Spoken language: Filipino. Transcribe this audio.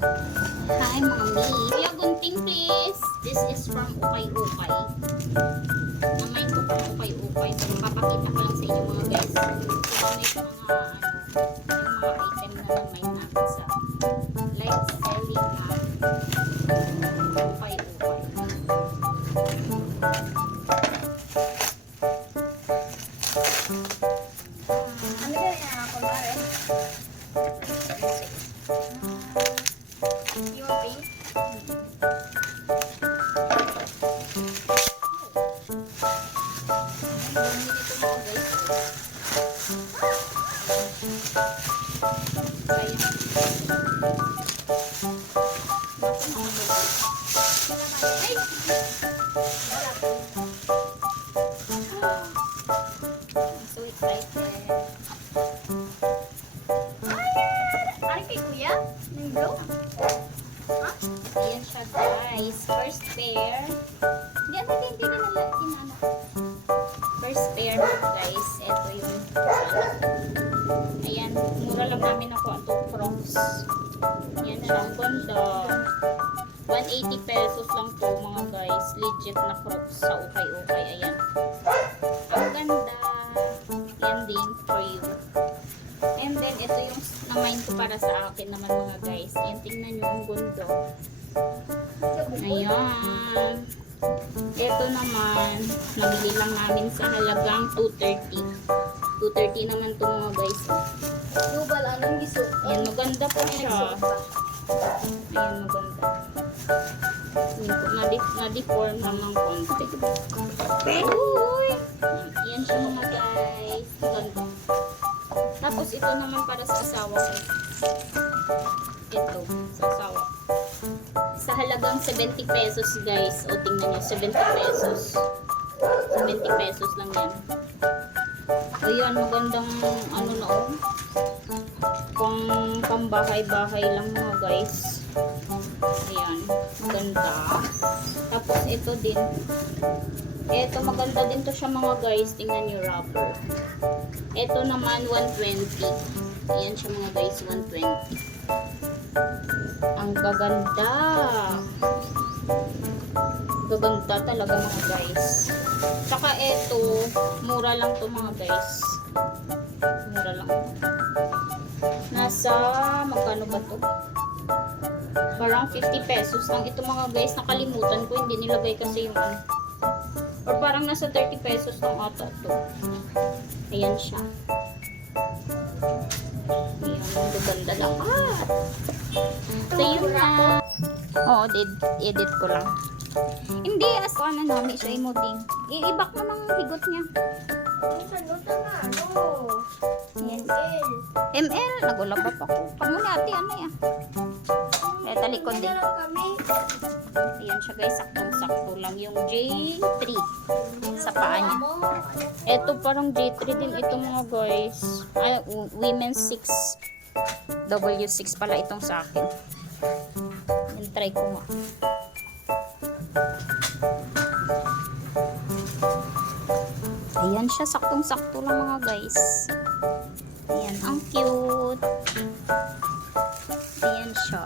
Hi, mommy. Kuya Gunting, please. This is from Ukay Ukay. Namay ko pang Ukay Ukay. So, papakita ko lang sa inyo mga guys. Ito mga, Pink? Guys. Ay! I'm so excited. Ano kay kuya? Yung blue? Ayan guys. First pair. Hindi, ano, hindi, na nala, inano. First pair guys. Ito yung, ayan, mura lang namin nakuha ito crocs. Ayan siya, ang ganda. 180 pesos lang to mga guys. Legit na crocs sa ukay-ukay. Ayan. Ang ganda. Yan din for you. And then, ito yung namain ko para sa akin naman mga guys. Yan, tingnan nyo ang ganda. Ayan. Ito naman, nabili lang namin sa halagang 230. 230 naman to mga guys. Global anong giso? Ayan, maganda po siya. Ayan, maganda. Na-deform lang ng konti. Uy! Ayan siya mga guys. Maganda. Tapos ito naman para sa asawa ko. Ito, sa asawa. Sa halagang 70 pesos guys. O tingnan nyo, 70 pesos. 70 pesos lang yan. Ayan, magandang ano na oh. Pang pambahay-bahay lang mga guys. Ayan, maganda. Tapos ito din. Ito maganda din to siya mga guys. Tingnan nyo rubber. Ito naman 120. Ayan siya mga guys, 120. Ang gaganda. Gaganda talaga mga guys. Tsaka ito, mura lang to mga guys. Mura lang. Nasa, magkano ba to? Parang 50 pesos lang. Ito mga guys, nakalimutan ko. Hindi nilagay kasi yung ano. Or parang nasa 30 pesos lang ata to. Ayan siya. Ayan, lang. Ah! So, yun na. Oo, edit, edit ko lang. Hindi, as ano namin siya emoting. I-ibak mo ng higot niya. Ano? L. ML, nagulabot ako. Pag mo ate, ano yan? Kaya talikod din. Ayan siya guys, saktong-sakto lang yung J3 sa paa niya. Ito parang J3 din ito mga guys. Ay, women's 6. W6 pala itong sa akin. Yan, try ko nga. Ayan siya, saktong-sakto lang mga guys. Ayan, ang cute. Ayan siya.